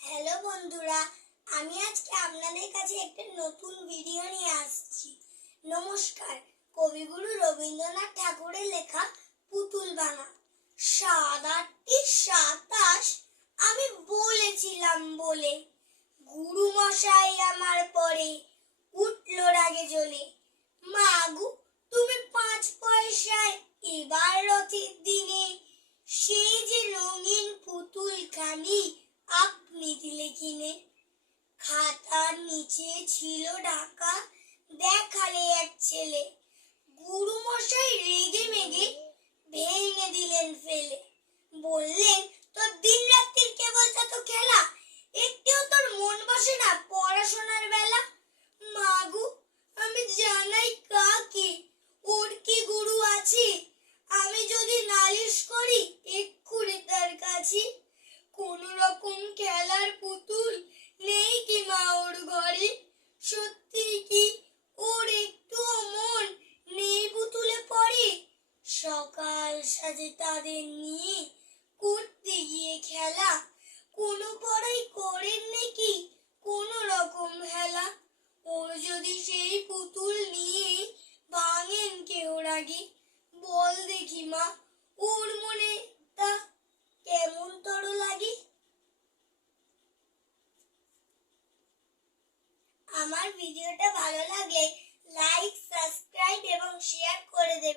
Hello বন্ধুরা, আমি আজকে আপনাদের কাছে একটা নতুন ভিডিও নিয়ে আসছি। নমস্কার। কবিগুরু রবীন্দ্রনাথ ঠাকুরের লেখা পুতুল বানা। ৭ ৮ ২৭ আমি বলেছিলাম বলে, গুরু মশাই আমার পরে উঠলো রাগে জ্বলে। মাগু তুমি ৫ পয়সায় এবার রথের দিনে সেই যে রঙিন পুতুল খানি আপনি দিলে কিনে। খাতার নিচে ছিল ঢাকা, দেখালে এক ছেলে। গুরু মশাই রেগে মেগে ভেঙে দিলেন ফেলে। বললেন, তোর দিন রাত্রির কেবল যত খেলা, একটিও তোর মন বসে না পড়াশোনার বেলা। মাগু আমি জানাই কাকে, ওর কি গুরু আছে? আমি যদি নালিশ করি এক্ষুনি তার কাছে। কোন রকম খেলার পুতুল নেই কি মা ওর ঘরে? সত্যি কি ওর একটু মন নেই পুতুলে পড়ে? সকাল সাজে তাদের নিয়ে করতে গিয়ে খেলা, কোনো পড়াই করেন নাকি কোন রকম হেলা? ওর যদি সেই পুতুল নিয়ে ভাঙেন কেউ রাগে, বল দেখি মা ওর মনে তা কেমন তর লাগে? আমার ভিডিওটা ভালো লাগলে লাইক, সাবস্ক্রাইব এবং শেয়ার করে দেবেন।